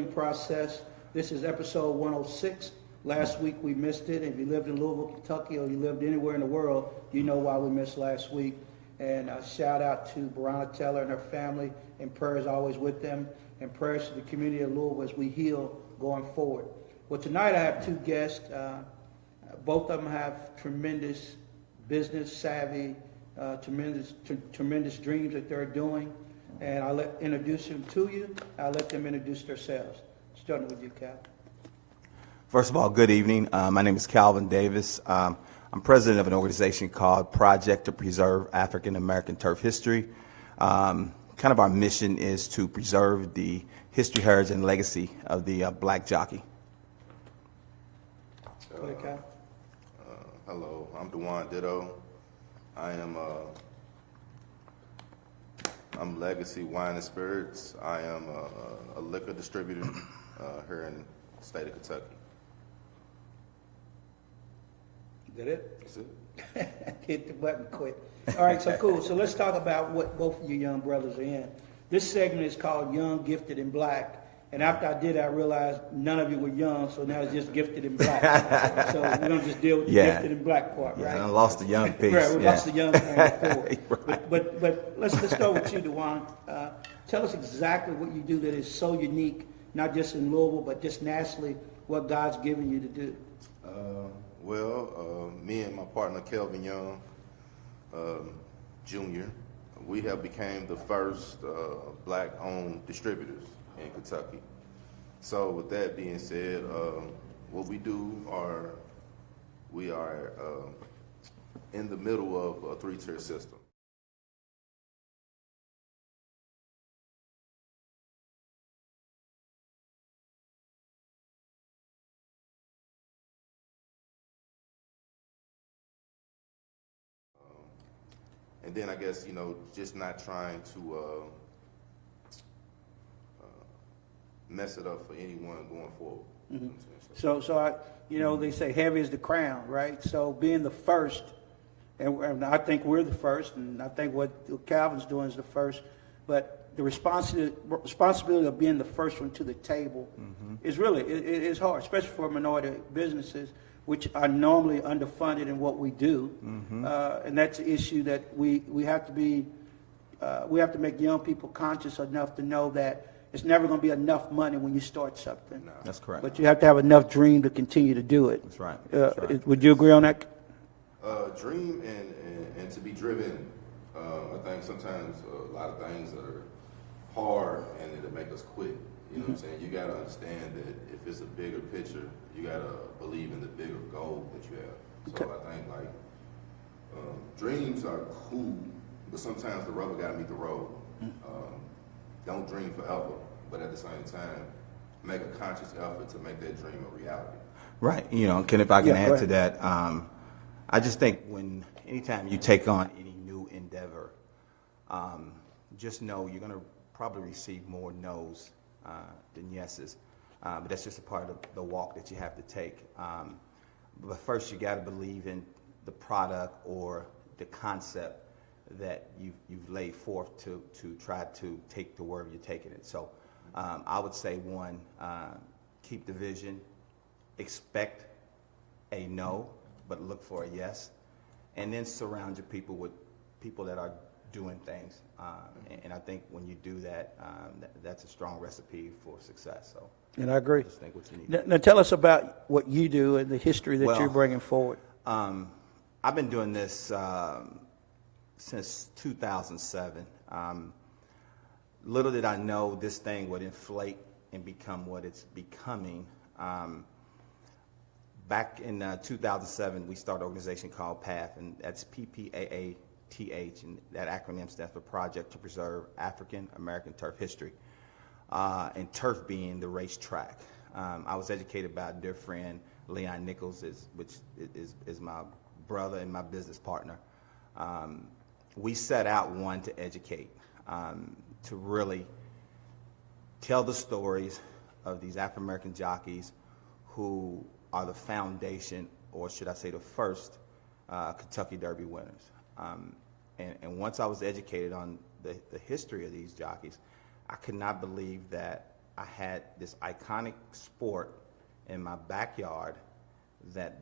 Process. This is episode 106. Last week we missed it. If you lived in Louisville, Kentucky, or you lived anywhere in the world, you know why we missed last week. And shout out to Brianna Teller and her family, and prayers always with them, and prayers to the community of Louisville as we heal going forward. Well, tonight I have two guests. Both of them have tremendous business savvy, tremendous dreams that they're doing. And I'll introduce them to you. I'll let them introduce themselves. Starting with you, Cal. First of all, good evening. My name is Calvin Davis. I'm president of an organization called Project to Preserve African American Turf History. Kind of our mission is to preserve the history, heritage, and legacy of the black jockey. Go ahead, Cal. Hello, I'm Dewan Ditto. I'm Legacy Wine and Spirits. I am a liquor distributor here in the state of Kentucky. Is that it? That's it. Hit the button quick. All right, so cool. So let's talk about what both of you young brothers are in. This segment is called Young, Gifted, and Black. And after I did it, I realized none of you were young, so now it's just gifted and black. So we're going to just deal with the gifted and black part, right? I lost the young piece. Right, we lost the young thing before. Right. But let's start with you, Dewan. Tell us exactly what you do that is so unique, not just in Louisville, but just nationally, what God's given you to do. Me and my partner, Kelvin Young, Jr., we have became the first black-owned distributors in Kentucky. So with that being said, what we do we are in the middle of a three-tier system. And then I guess, just not trying to mess it up for anyone going forward. Mm-hmm. So they say heavy is the crown, right? So being the first, and I think we're the first, and I think what Calvin's doing is the first, but the responsibility of being the first one to the table is really, it is hard, especially for minority businesses, which are normally underfunded in what we do. And that's an issue that we have to make young people conscious enough to know that it's never going to be enough money when you start something. No. That's correct. But you have to have enough dream to continue to do it. That's right. That's right. Would you agree on that? Dream and to be driven. I think sometimes a lot of things are hard and it'll make us quit. You know what I'm saying? You got to understand that if it's a bigger picture, you got to believe in the bigger goal that you have. So I think dreams are cool, but sometimes the rubber got to meet the road. Don't dream forever, but at the same time, make a conscious effort to make that dream a reality. Right. If I can add to that, I just think anytime you take on any new endeavor, just know you're going to probably receive more no's than yeses. But that's just a part of the walk that you have to take. But first, you got to believe in the product or the concept that you've laid forth to try to take to wherever you're taking it. So I would say, one, keep the vision, expect a no, but look for a yes, and then surround your people with people that are doing things. And I think when you do that, that's a strong recipe for success. So. And I agree. Just think what you need. Now tell us about what you do and the history that you're bringing forward. I've been doing this since 2007. Little did I know this thing would inflate and become what it's becoming. Back in 2007, we started an organization called PATH, and that's PPAATH, and that acronym stands for Project to Preserve African American Turf History, and turf being the racetrack. I was educated by a dear friend, Leon Nichols, which is my brother and my business partner. We set out, one, to educate, to really tell the stories of these African American jockeys who are the foundation, or should I say the first, Kentucky Derby winners. And once I was educated on the history of these jockeys, I could not believe that I had this iconic sport in my backyard that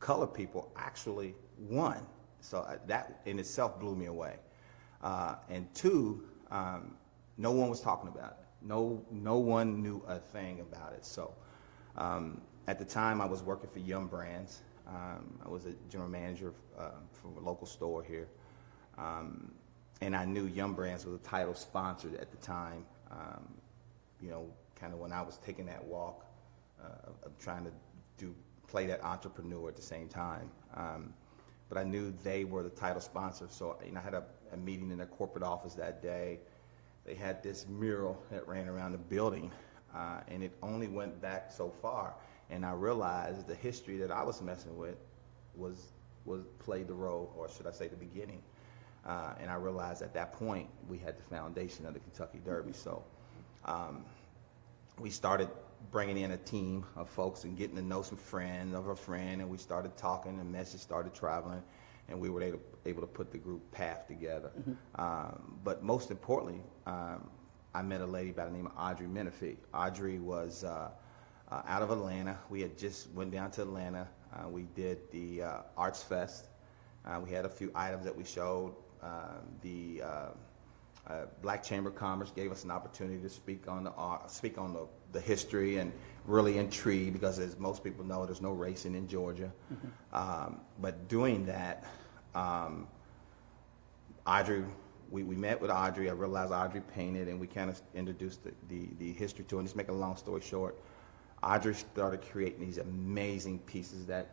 colored people actually won. So that in itself blew me away. And two, no one was talking about it. No one knew a thing about it. So at the time, I was working for Yum Brands. I was a general manager for a local store here. And I knew Yum Brands was a title sponsor at the time, kind of when I was taking that walk of trying to play that entrepreneur at the same time. But I knew they were the title sponsor, so I had a meeting in their corporate office that day. They had this mural that ran around the building, and it only went back so far. And I realized the history that I was messing with was played the role, or should I say the beginning. And I realized at that point we had the foundation of the Kentucky Derby. So we started bringing in a team of folks and getting to know some friends of a friend, and we started talking, and message started traveling, and we were able to put the group path together. But most importantly, I met a lady by the name of Audrey Menifee. Audrey was out of Atlanta. We had just went down to Atlanta. We did the Arts Fest. We had a few items that we showed. The Black Chamber of Commerce gave us an opportunity to speak on the history, and really intrigued, because as most people know, there's no racing in Georgia. But doing that, Audrey, we met with Audrey. I realized Audrey painted, and we kind of introduced the history to her. And just make a long story short, Audrey started creating these amazing pieces that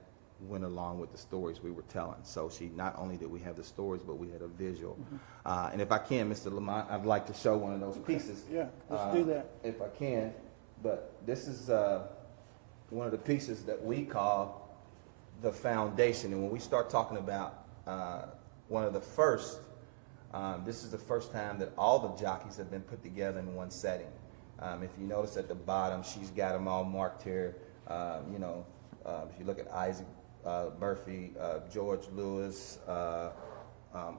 went along with the stories we were telling. So not only did we have the stories, but we had a visual. And if I can, Mr. Lamont, I'd like to show one of those pieces. Yeah, let's do that. If I can. But this is one of the pieces that we call the foundation. And when we start talking about one of the first, this is the first time that all the jockeys have been put together in one setting. If you notice at the bottom, she's got them all marked here. If you look at Isaac Murphy, George Lewis,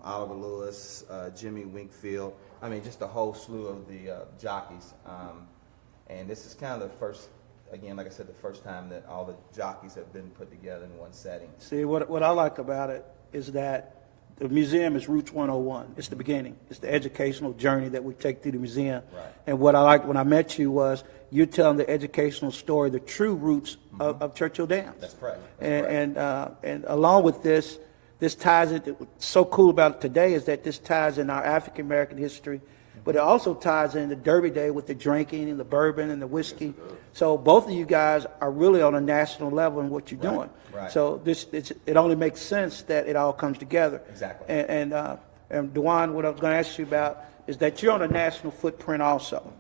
Oliver Lewis, Jimmy Winkfield. I mean, just a whole slew of the jockeys. And this is kind of the first, again, like I said, the first time that all the jockeys have been put together in one setting. See, what I like about it is that the museum is Roots 101. It's the beginning. It's the educational journey that we take through the museum. Right. And what I liked when I met you was you're telling the educational story, the true roots of Churchill Dams. That's correct. And along with this ties it. What's so cool about it today is that this ties in our African American history, but it also ties in the Derby Day with the drinking and the bourbon and the whiskey. So both of you guys are really on a national level in what you're doing. Right. So it only makes sense that it all comes together. Exactly. And Dewan, what I was going to ask you about is that you're on a national footprint also,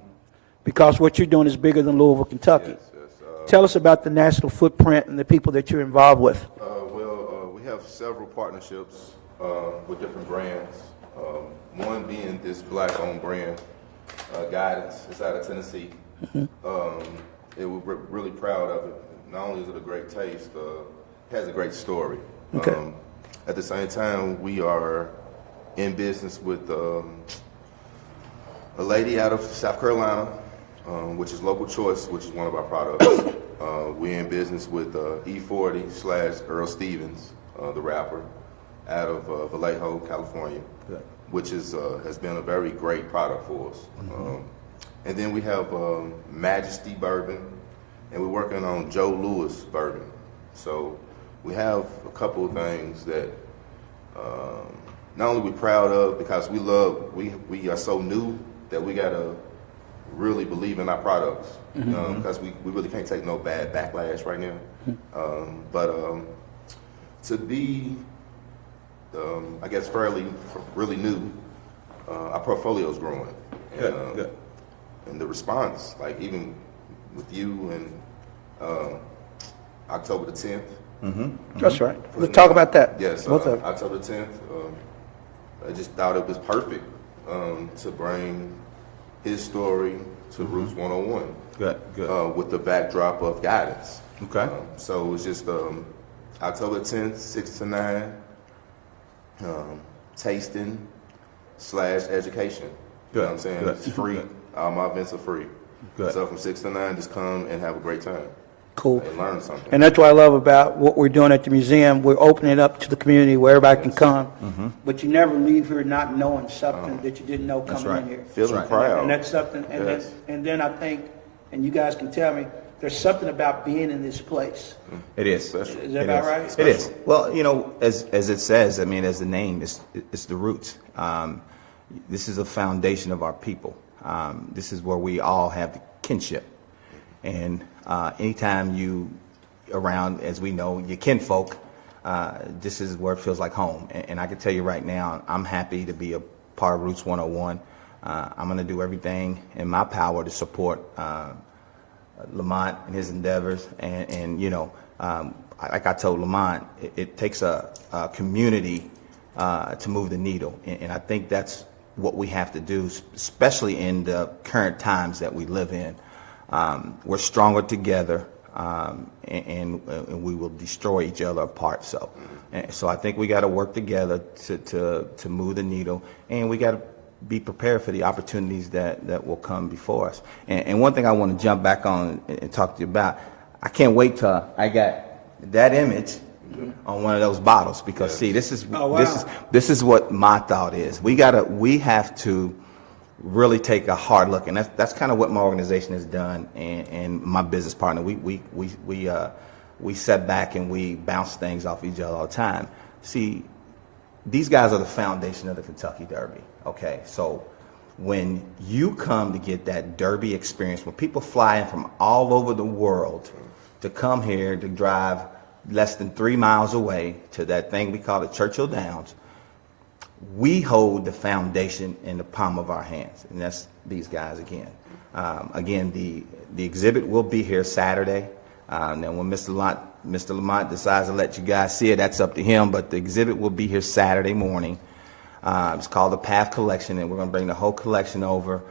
because what you're doing is bigger than Louisville, Kentucky. Yes. Tell us about the national footprint and the people that you're involved with. We have several partnerships with different brands. One being this black-owned brand, Guidance. It's out of Tennessee. We're really proud of it. Not only is it a great taste, it has a great story. Okay. At the same time, we are in business with a lady out of South Carolina, which is Local Choice, which is one of our products. We're in business with E40 / Earl Stevens, the rapper, out of Vallejo, California, which has been a very great product for us. And then we have Majesty Bourbon, and we're working on Joe Louis Bourbon. So we have a couple of things that not only we're proud of, because we are so new that we gotta really believe in our products, because we really can't take no bad backlash right now. But to be, I guess, really new, our portfolio is growing. Good. And the response, like even with you and October the 10th. That's right. Let's talk about that. Yes, Both of them. October 10th. I just thought it was perfect to bring his story to Roots 101. Good. With the backdrop of Guidance. Okay. So it was just October 10th, 6 to 9, tasting / education. You know what I'm saying? Good. It's free. All my events are free. Good. So from 6 to 9, just come and have a great time. Cool. And learn something. And that's what I love about what we're doing at the museum. We're opening it up to the community where everybody can come, but you never leave here not knowing something that you didn't know coming in here. Feeling proud. And that's something, and then I think, and you guys can tell me, there's something about being in this place. It is. Special. Is that about right? It is. Well, as it says, I mean, as the name, it's the roots. This is a foundation of our people. This is where we all have the kinship. And anytime you around, as we know, your kinfolk, this is where it feels like home. And I can tell you right now, I'm happy to be a part of Roots 101. I'm going to do everything in my power to support Lamont and his endeavors. And like I told Lamont, it takes a community to move the needle. And I think that's what we have to do, especially in the current times that we live in. We're stronger together, and we will destroy each other apart. So I think we got to work together to move the needle, and we got to be prepared for the opportunities that will come before us. And one thing I want to jump back on and talk to you about, I can't wait till I got that image on one of those bottles, because see, this is what my thought is. We have to really take a hard look, and that's kind of what my organization has done, and my business partner. We set back and we bounce things off each other all the time. See, these guys are the foundation of the Kentucky Derby. Okay, so when you come to get that Derby experience, when people fly in from all over the world to come here to drive less than 3 miles away to that thing we call the Churchill Downs, we hold the foundation in the palm of our hands, and that's these guys again. Again, the exhibit will be here Saturday. Now, when Mr. Lamont decides to let you guys see it, that's up to him, but the exhibit will be here Saturday morning. It's called the Path Collection, and we're going to bring the whole collection over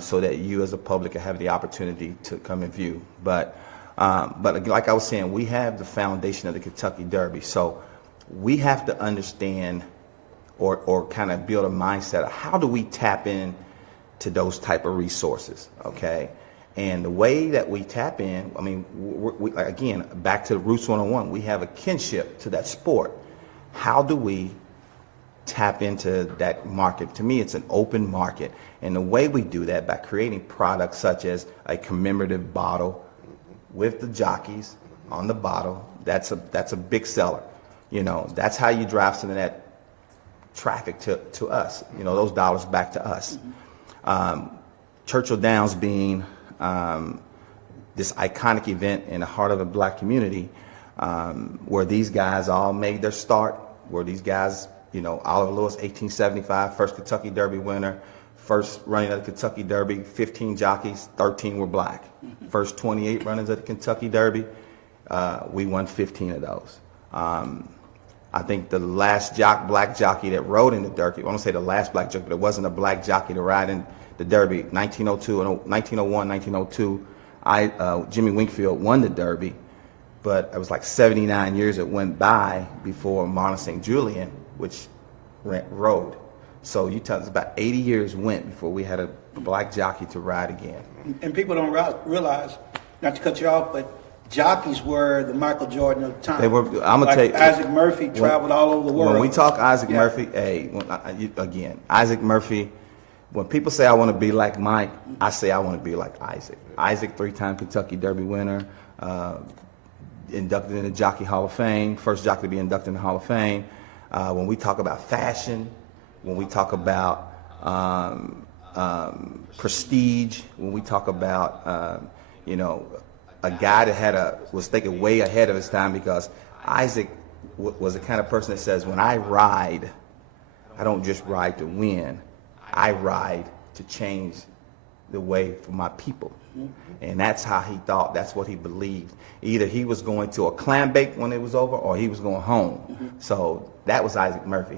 so that you as a public can have the opportunity to come and view. But like I was saying, we have the foundation of the Kentucky Derby, so we have to understand or kind of build a mindset of how do we tap in to those type of resources, okay? And the way that we tap in, I mean, we again, back to Roots 101, we have a kinship to that sport. How do we tap into that market? To me, it's an open market. And the way we do that by creating products such as a commemorative bottle with the jockeys on the bottle, that's a big seller. That's how you drive some of that traffic to us, those dollars back to us. Churchill Downs being this iconic event in the heart of a black community, where these guys all made their start, where these guys, Oliver Lewis, 1875, first Kentucky Derby winner, first running of the Kentucky Derby, 15 jockeys, 13 were black. First 28 runners of the Kentucky Derby, we won 15 of those. I think the last black jockey that rode in the Derby, I want to say the last black jockey, but it wasn't a black jockey to ride in the Derby. 1901, 1902, Jimmy Wingfield won the Derby, but it was like 79 years that went by before Marlon St. Julian, which rode. So you tell us about 80 years went before we had a black jockey to ride again. And people don't realize, not to cut you off, but jockeys were the Michael Jordan of the time. They were. I'm gonna tell you, Isaac Murphy traveled all over the world. When we talk Isaac Murphy, again, Isaac Murphy. When people say I want to be like Mike, I say I want to be like Isaac. Isaac, 3-time Kentucky Derby winner, inducted in the Jockey Hall of Fame, first jockey to be inducted in the Hall of Fame. When we talk about fashion, when we talk about prestige, when we talk about a guy that was thinking way ahead of his time, because Isaac was the kind of person that says, when I ride, I don't just ride to win, I ride to change the way for my people. And that's how he thought, that's what he believed. Either he was going to a clam bake when it was over, or he was going home. So that was Isaac Murphy.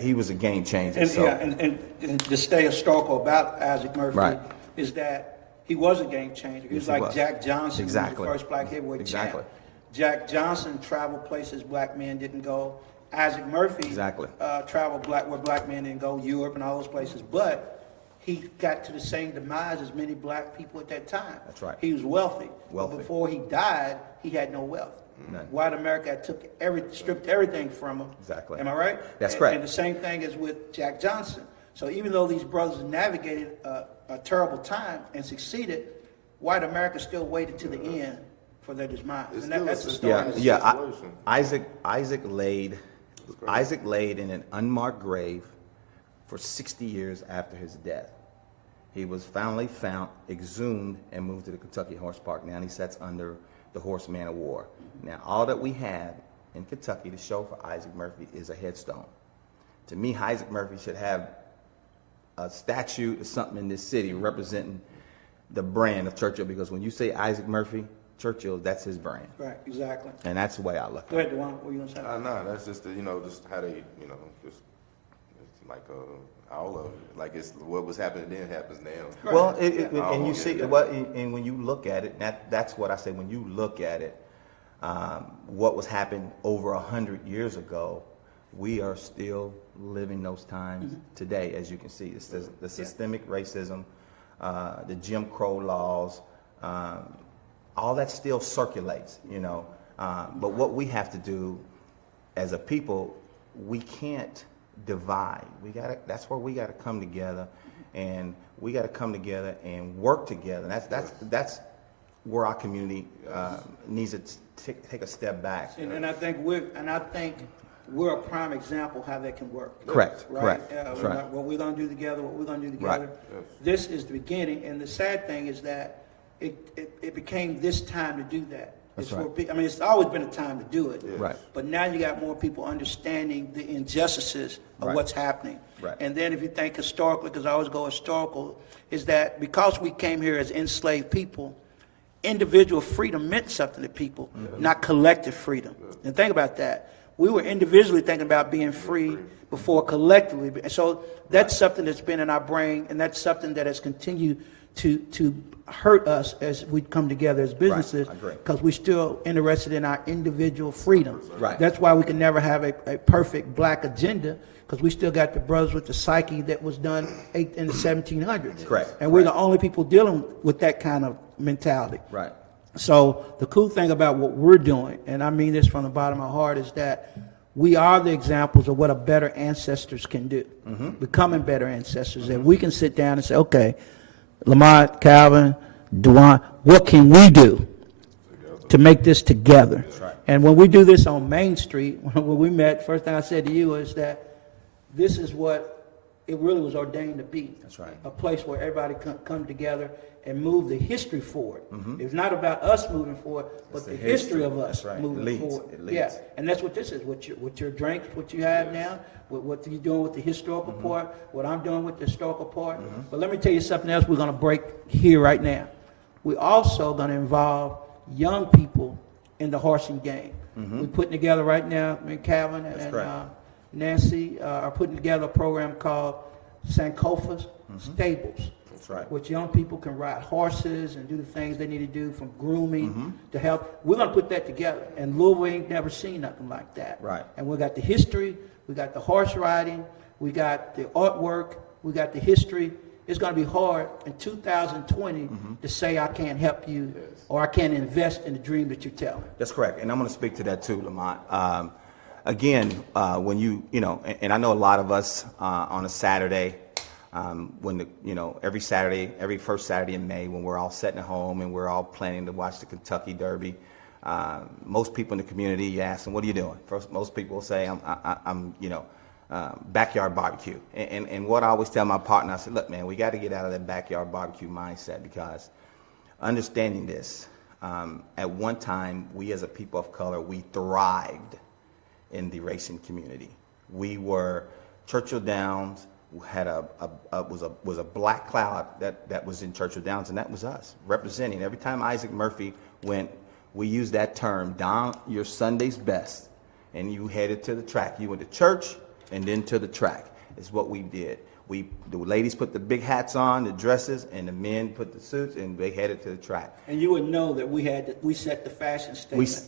He was a game changer. And to stay historical about Isaac Murphy is that he was a game changer. He was like Jack Johnson, who was the first black heavyweight champ. Jack Johnson traveled places black men didn't go. Isaac Murphy traveled where black men didn't go, Europe and all those places. But he got to the same demise as many black people at that time. That's right. He was wealthy. Wealthy. But before he died, he had no wealth. None. White America stripped everything from him. Exactly. Am I right? That's correct. And the same thing is with Jack Johnson. So even though these brothers navigated a terrible time and succeeded, white America still waited to the end for their demise. And that's the story. Isaac laid in an unmarked grave for 60 years after his death. He was finally found, exhumed, and moved to the Kentucky Horse Park. Now he sits under the Horseman of War. Now, all that we have in Kentucky to show for Isaac Murphy is a headstone. To me, Isaac Murphy should have a statue or something in this city representing the brand of Churchill, because when you say Isaac Murphy, Churchill, that's his brand. Right, exactly. And that's the way I look at it. Go ahead, Dewan. What were you going to say? No, that's just just how they, just it's like all of it. Like it's what was happening then happens now. Well, Yeah. and you see, and when you look at it, that's what I say. When you look at it, what was happening over 100 years ago, we are still living those times today. As you can see, it's the systemic racism, the Jim Crow laws, all that still circulates. But what we have to do as a people, we can't divide. That's where we gotta come together, and we gotta come together and work together. That's where our community needs to take a step back. And I think we're a prime example how that can work. Correct. Right? Correct. That's right. What we're gonna do together. Right. Yes. This is the beginning, and the sad thing is that it became this time to do that. That's It's always been a time to do it. Right. But now you got more people understanding the injustices of Right. what's happening. Right. And then if you think historically, because I always go historical, is that because we came here as enslaved people, individual freedom meant something to people, not collective freedom. And think about that. We were individually thinking about being free before collectively. And so that's something that's been in our brain, and that's something that has continued to hurt us as we come together as businesses, I agree. because we're still interested in our individual freedom. Right. That's why we can never have a perfect black agenda, because we still got the brothers with the psyche that was done in the 1700s. Correct. And we're the only people dealing with that kind of mentality. Right. So the cool thing about what we're doing, and I mean this from the bottom of my heart, is that we are the examples of what a better ancestors can do, becoming better ancestors. And we can sit down and say, okay, Lamont, Calvin, Dewan, what can we do to make this together? right. And when we do this on Main Street, when we met, first thing I said to you is that this is what it really was ordained to be. That's right. A place where everybody come together and move the history forward. It's not about us moving forward, but the history of us That's right. moving It leads. forward. It leads. Yeah, and that's what this is. What your drinks, what you have now, what you're doing with the historical part, what I'm doing with the historical part. But let me tell you something else we're going to break here right now. We're also going to involve young people in the horsing game. We're putting together right now, me and Calvin and correct. Nancy are putting together a program called Sankofa's Stables. That's right. Which young people can ride horses and do the things they need to do, from grooming to health. We're going to put that together. And Louisville ain't never seen nothing like that. Right. And we got the history, we got the horse riding, we got the artwork, we got the history. It's going to be hard in 2020 to say I can't help you or I can't invest in the dream that you're telling. That's correct, and I'm going to speak to that too, Lamont. Again, when and I know a lot of us on a Saturday, when every Saturday, every first Saturday in May, when we're all sitting at home and we're all planning to watch the Kentucky Derby, most people in the community, you ask them, "What are you doing?" First, most people will say, "I'm backyard barbecue." And what I always tell my partner, I said, "Look, man, we got to get out of that backyard barbecue mindset, because understanding this, at one time, we as a people of color, we thrived in the racing community. We were Churchill Downs." Had was a black cloud that was in Churchill Downs, and that was us representing. Every time Isaac Murphy went, we used that term, don your Sunday's best, and you headed to the track. You went to church and then to the track. Is what we did. The ladies put the big hats on, the dresses, and the men put the suits, and they headed to the track. And you would know that we set the fashion statement.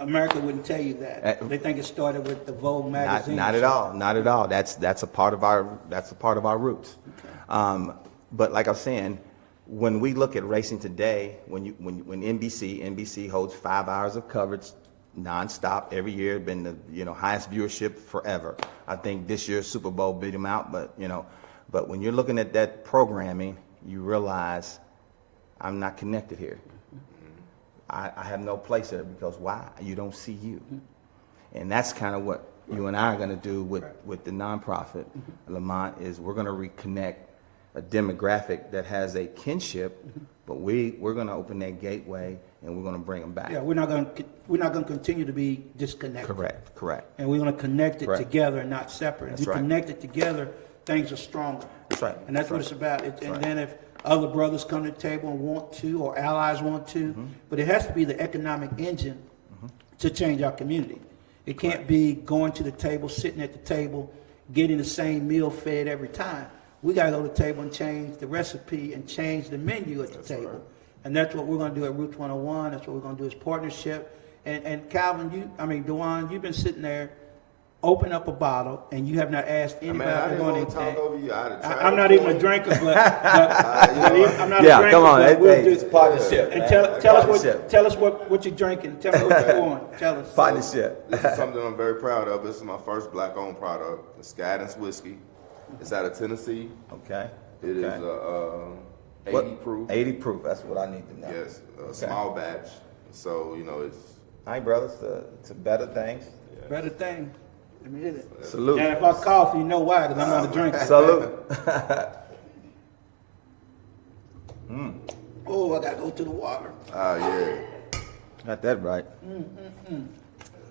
America wouldn't tell you that. They think it started with the Vogue magazine. Not at all. Not at all. That's a part of our roots. But like I was saying, when we look at racing today, when NBC holds 5 hours of coverage nonstop every year, been the highest viewership forever. I think this year's Super Bowl beat them out, but when you're looking at that programming, you realize I'm not connected here. I have no place there because why? You don't see you. And that's kind of what you and I are going to do with the nonprofit, Lamont, is we're going to reconnect a demographic that has a kinship, but we're going to open that gateway and we're going to bring them back. Yeah, we're not going to continue to be disconnected. Correct. And we're going to connect it Correct. together and not separate. That's If we right. connect it together, things are stronger. That's right. And that's what it's about. And then if other brothers come to the table and want to, or allies want to, but it has to be the economic engine to change our community. It can't be going to the table, sitting at the table, getting the same meal fed every time. We got to go to the table and change the recipe and change the menu at the table. Right. And that's what we're going to do at Roots 101. That's what we're going to do as partnership. And Calvin, Dewan, you've been sitting there, open up a bottle, and you have not asked anybody to go anything. I'm not even a drinker, but I'm not a drinker. Come on, we'll do it's partnership. And tell us what you're drinking. Tell me what you're doing. Tell us. Partnership. This is something I'm very proud of. This is my first black-owned product. It's Guidance Whiskey. It's out of Tennessee. Okay. It is 80 proof. 80 proof. That's what I need to know. Yes, small batch. So it's. All right, brothers. It's a better thing. Yeah. Better thing. Let me hit it. Salute. And if I cough, you know why, because I'm not a drinker. Salute. Oh, I got to go to the water. Yeah. Got that right.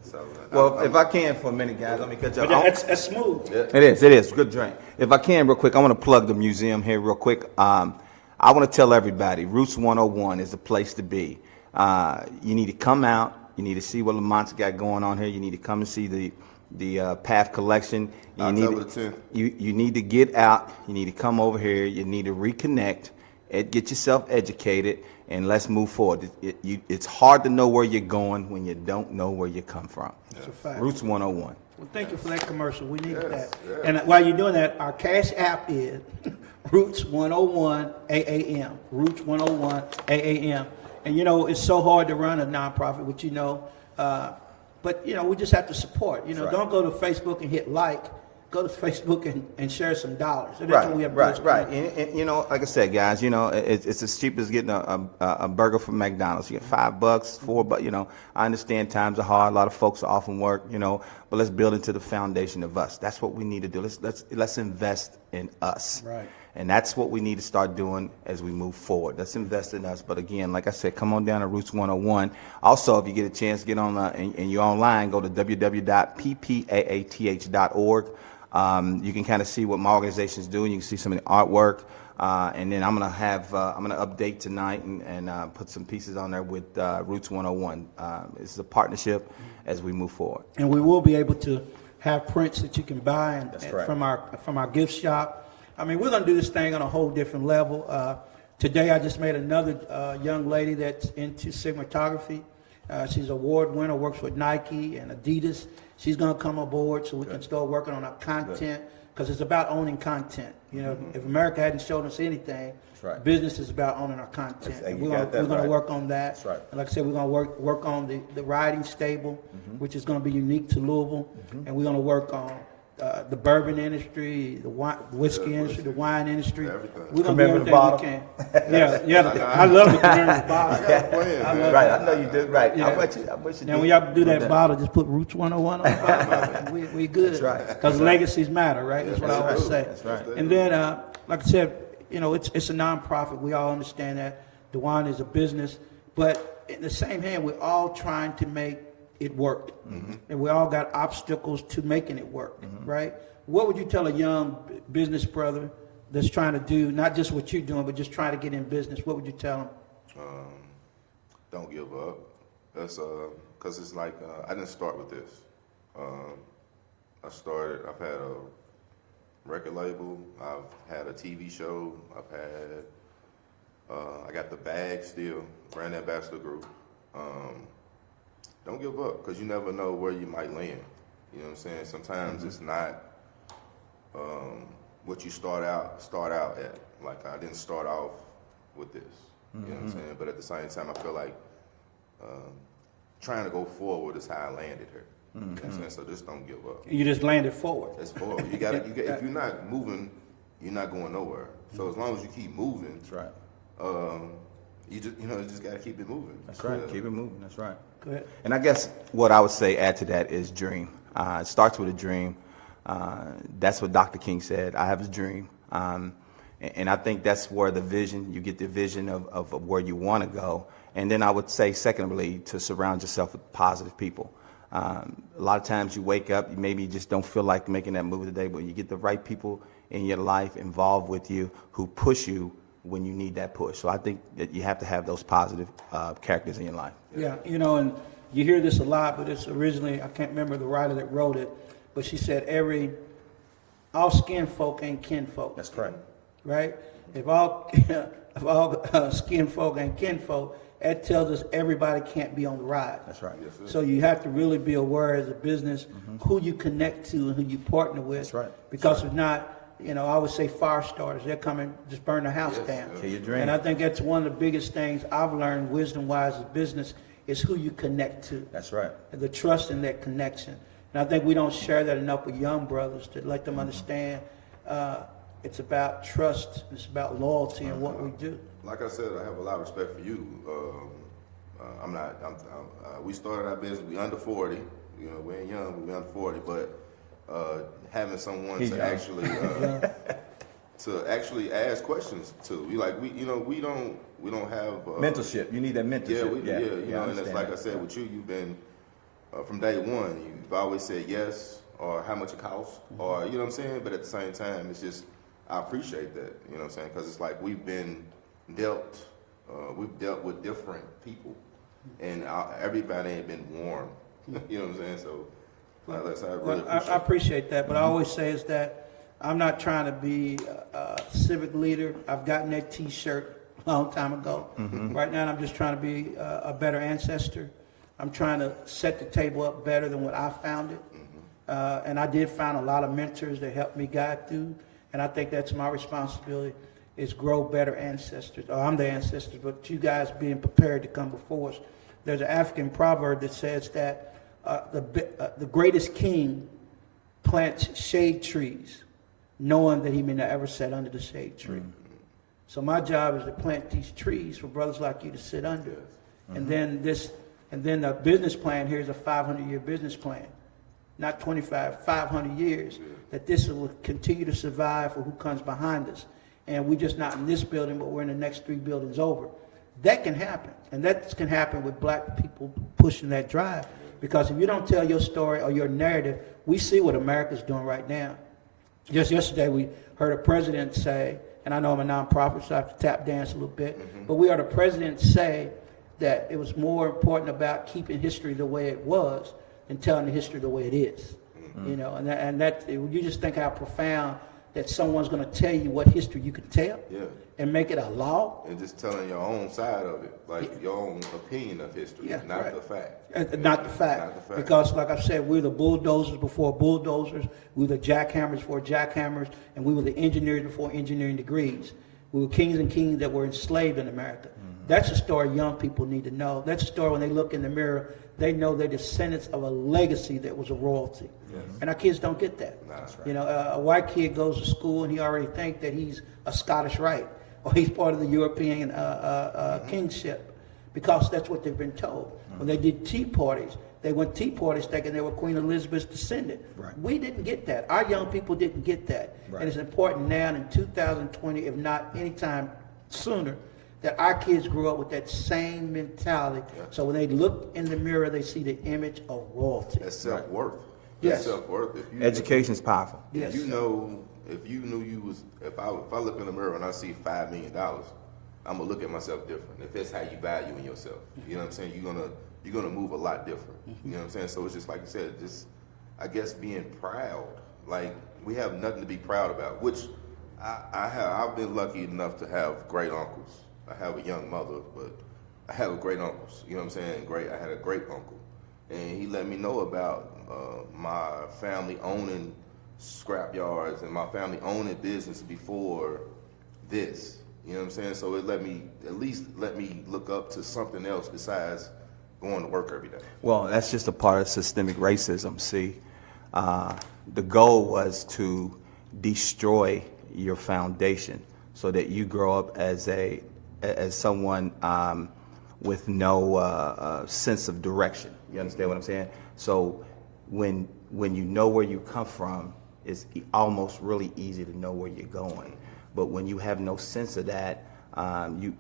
So, well, if I can for a minute, guys, let me cut you off. But that's smooth. Yeah. It is. Good drink. If I can, real quick, I want to plug the museum here real quick. I want to tell everybody, Roots 101 is the place to be. You need to come out. You need to see what Lamont's got going on here. You need to come and see the Path collection. You need to get out. You need to come over here. You need to reconnect, get yourself educated, and let's move forward. It's hard to know where you're going when you don't know where you come from. That's a fact. Roots 101. Well, thank you for that commercial. We needed that. Yes. And while you're doing that, our cash app is Roots 101 AAM. Roots 101 AAM. And it's so hard to run a nonprofit, which but we just have to support. Don't go to Facebook and hit like. Go to Facebook and share some dollars. And that's what we have to do. Right. And, like I said, guys, it's as cheap as getting a burger from McDonald's. You get $5, $4, I understand times are hard. A lot of folks are off from work, but let's build into the foundation of us. That's what we need to do. Let's invest in us. Right. And that's what we need to start doing as we move forward. Let's invest in us. But again, like I said, come on down to Roots 101. Also, if you get a chance, get on and you're online, go to www.ppaath.org. You can kind of see what my organization is doing. You can see some of the artwork, and then I'm gonna update tonight and put some pieces on there with Roots 101. It's a partnership as we move forward. And we will be able to have prints that you can buy from our gift shop. I mean, we're gonna do this thing on a whole different level. Today, I just met another young lady that's into cinematography. She's an award winner, works with Nike and Adidas. She's going to come aboard so we can start working on our content, because it's about owning content. If America hadn't shown us anything, business is about owning our content. And we're going to work on that. That's right. And like I said, we're going to work on the riding stable, which is going to be unique to Louisville. And we're going to work on the bourbon industry, the whiskey industry, the wine industry. We're going to do everything we can. I love the commemorative bottle. Right, I know you do. Right. Yeah. I bet you Now, do. when y'all do that bottle, just put Roots 101 on the bottle. We good. That's right. Because legacies matter, right? That's what I always say. That's right. And then, like I said, it's a nonprofit. We all understand that. Dewan is a business. But in the same hand, we're all trying to make it work. And we all got obstacles to making it work, right? What would you tell a young business brother that's trying to do not just what you're doing, but just trying to get in business? What would you tell him? Don't give up. That's because it's like I didn't start with this. I've had a record label. I've had a TV show. I got the bag still, brand ambassador group. Don't give up, because you never know where you might land. You know what I'm saying? Sometimes it's not what you start out at. Like I didn't start off with this, you know what I'm saying? But at the same time, I feel like trying to go forward is how I landed here. You know what I'm saying? So just don't give up. You just landed forward. That's forward. If you're not moving, you're not going nowhere. So as long as you keep moving, That's right. you just got to keep it moving. That's right. Keep it moving. That's right. Go ahead. And I guess what I would say add to that is dream. It starts with a dream. That's what Dr. King said. I have a dream. And I think that's where you get the vision of where you want to go. And then I would say, secondly, to surround yourself with positive people. A lot of times you wake up, maybe you just don't feel like making that move today, but you get the right people in your life involved with you who push you when you need that push. So I think that you have to have those positive characters in your life. Yeah, and you hear this a lot, but it's originally, I can't remember the writer that wrote it, but she said all skin folk ain't kin folk. That's correct. Right? If all skin folk ain't kin folk, that tells us everybody can't be on the ride. That's right. Yes, sir. So you have to really be aware as a business who you connect to and who you partner with. That's right. Because if not, I always say fire starters. They're coming, just burn the house down. Kill your dream. And I think that's one of the biggest things I've learned wisdom-wise as business is who you connect to. That's right. The trust in that connection. And I think we don't share that enough with young brothers to let them understand it's about trust, it's about loyalty in what we do. Like I said, I have a lot of respect for you. We started our business. We under 40. We ain't young, but we under 40. But having someone to actually ask questions to, we don't have mentorship. You need that mentorship. And it's like I said with you, you've been from day one. You've always said yes, or how much it costs, or you know what I'm saying. But at the same time, it's just I appreciate that. You know what I'm saying? Because it's like we've dealt with different people, and everybody ain't been warm. You know what I'm saying? So I appreciate that, but I always say is that I'm not trying to be a civic leader. I've gotten that T-shirt a long time ago. Right now, I'm just trying to be a better ancestor. I'm trying to set the table up better than what I found it. And I did find a lot of mentors that helped me guide through, and I think that's my responsibility is grow better ancestors. I'm the ancestors, but you guys being prepared to come before us. There's an African proverb that says that the greatest king plants shade trees, knowing that he may not ever sit under the shade tree. So my job is to plant these trees for brothers like you to sit under. And then the business plan here is a 500-year business plan, not 25, 500 years. That this will continue to survive for who comes behind us. And we're just not in this building, but we're in the next 3 buildings over. That can happen, and that can happen with black people pushing that drive. Because if you don't tell your story or your narrative, we see what America's doing right now. Just yesterday, we heard a president say, and I know I'm a nonprofit, so I have to tap dance a little bit, but we heard a president say that it was more important about keeping history the way it was than telling the history the way it is. And that you just think how profound that someone's going to tell you what history you can tell and make it a law. And just telling your own side of it, like your own opinion of history, not the fact. Not the fact. Because like I said, we're the bulldozers before bulldozers, we were the jackhammers before jackhammers, and we were the engineers before engineering degrees. We were kings and queens that were enslaved in America. That's a story young people need to know. That's a story when they look in the mirror, they know they're descendants of a legacy that was a royalty. And our kids don't get that. Right. A white kid goes to school and he already thinks that he's a Scottish rite or he's part of the European kingship because that's what they've been told. When they did tea parties, they went tea parties thinking they were Queen Elizabeth's descendant. Right. We didn't get that. Our young people didn't get that. Right. And it's important now in 2020, if not anytime sooner, that our kids grew up with that same mentality. So when they look in the mirror, they see the image of royalty. That's self-worth. Yes. Self-worth. Education is powerful. If you knew you was, if I look in the mirror and I see $5 million, I'm gonna look at myself different. If that's how you value in yourself, you know what I'm saying? You're gonna move a lot different. You know what I'm saying? So it's just like you said, just I guess being proud. Like we have nothing to be proud about. Which I've been lucky enough to have great uncles. I have a young mother, but I have great uncles. You know what I'm saying? I had a great uncle, and he let me know about my family owning scrap yards and my family owned a business before this. You know what I'm saying? So it let me look up to something else besides going to work every day. Well, that's just a part of systemic racism. See, the goal was to destroy your foundation so that you grow up as someone with no sense of direction. You understand what I'm saying? So when you know where you come from, it's almost really easy to know where you're going. But when you have no sense of that,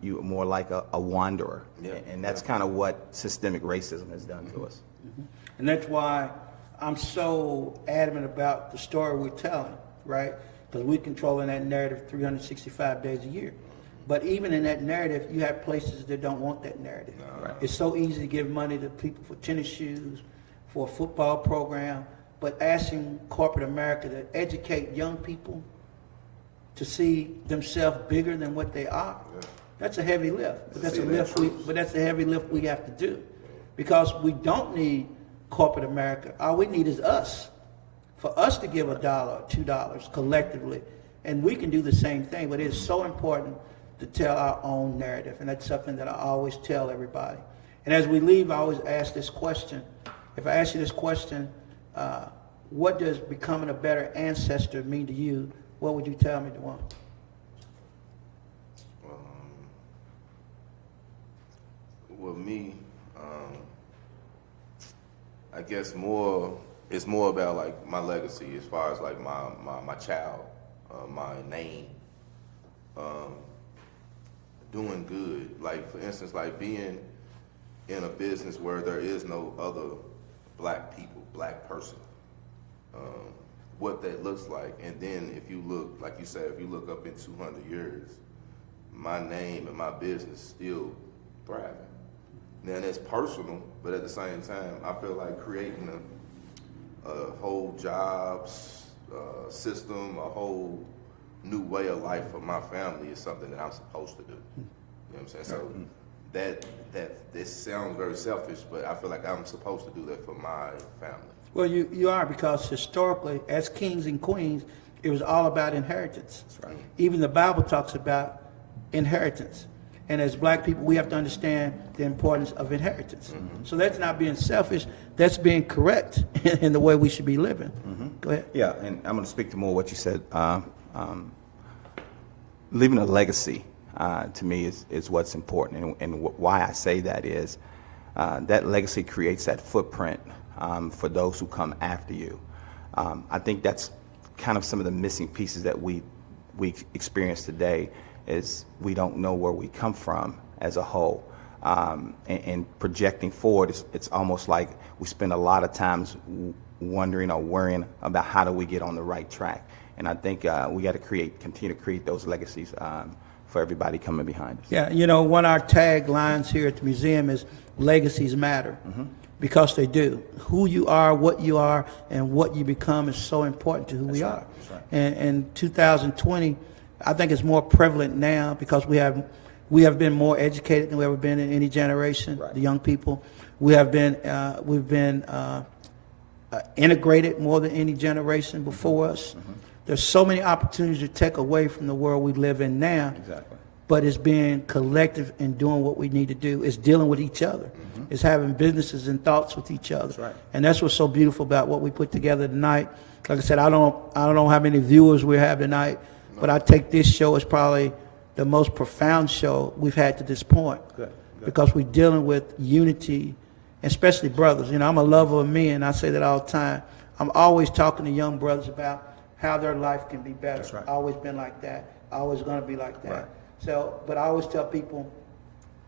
you're more like a wanderer. Yeah. And that's kind of what systemic racism has done to us. Mm-hmm. And that's why I'm so adamant about the story we're telling, right? Because we're controlling that narrative 365 days a year. But even in that narrative, you have places that don't want that narrative. No. Right. It's so easy to give money to people for tennis shoes, for a football program, but asking corporate America to educate young people to see themselves bigger than what they are, that's a heavy lift. But that's a heavy lift we have to do, because we don't need corporate America. All we need is us, for us to give $1 or $2 collectively, and we can do the same thing. But it's so important to tell our own narrative, and that's something that I always tell everybody. And as we leave, I always ask this question. If I ask you this question, what does becoming a better ancestor mean to you? What would you tell me, DeJuan? Well, me, I guess it's more about like my legacy as far as like my child, my name, doing good. Like, for instance, like being in a business where there is no other black person, what that looks like. And then if you look, like you said, if you look up in 200 years, my name and my business still thriving. Now that's personal, but at the same time, I feel like creating a whole jobs system, a whole new way of life for my family is something that I'm supposed to do. You know what I'm saying? So that this sounds very selfish, but I feel like I'm supposed to do that for my family. Well, you are, because historically, as kings and queens, it was all about inheritance. That's right. Even the Bible talks about inheritance. And as black people, we have to understand the importance of inheritance. Mm-hmm. So that's not being selfish. That's being correct in the way we should be living. Mm-hmm. Go ahead. Yeah, and I'm going to speak to more what you said. Leaving a legacy, to me, is what's important. And why I say that is that legacy creates that footprint for those who come after you. I think that's kind of some of the missing pieces that we experience today, is we don't know where we come from as a whole. And projecting forward, it's almost like we spend a lot of times wondering or worrying about how do we get on the right track. And I think we got to continue to create those legacies for everybody coming behind us. Yeah, you know, one of our taglines here at the museum is legacies matter. Mm-hmm. Because they do. Who you are, what you are, and what you become is so important to who we are. That's right. And in 2020, I think it's more prevalent now because we have been more educated than we've ever been in any generation. Right. The young people, we've been integrated more than any generation before us. Mm-hmm. There's so many opportunities to take away from the world we live in now. Exactly. But it's being collective and doing what we need to do. It's dealing with each other. Mm-hmm. It's having businesses and thoughts with each other. That's right. And that's what's so beautiful about what we put together tonight. Like I said, I don't know how many viewers we have tonight, but I take this show as probably the most profound show we've had to this point. Good. Because we're dealing with unity, especially brothers. You know, I'm a lover of men. I say that all the time. I'm always talking to young brothers about how their life can be better. That's right. I've always been like that. Always going to be like that. Right. So, but I always tell people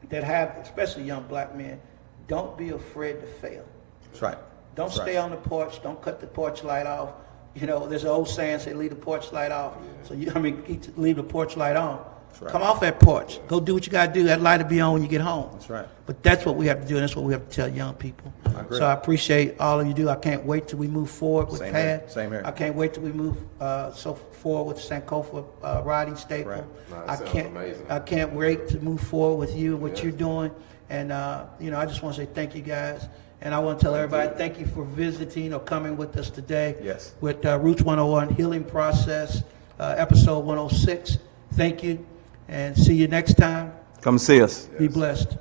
that have, especially young black men, don't be afraid to fail. That's right. Don't That's stay right. on the porch. Don't cut the porch light off. You know, there's an old saying, say, leave the porch light off. Yeah. So, leave the porch light on. That's right. Come off that porch. Go do what you got to do. That light will be on when you get home. That's right. But that's what we have to do, and that's what we have to tell young people. I agree. So I appreciate all of you do. I can't wait till we move forward with Same Pad. here. Same here. I can't wait till we move forward with Sankofa riding staple. Right. No, that sounds amazing. I can't wait to move forward with you and what you're doing. And, I just want to say thank you guys. And I want to tell everybody, thank you for visiting or coming with us today. Yes. With Roots 101 Healing Process, episode 106. Thank you, and see you next time. Come see us. Be blessed.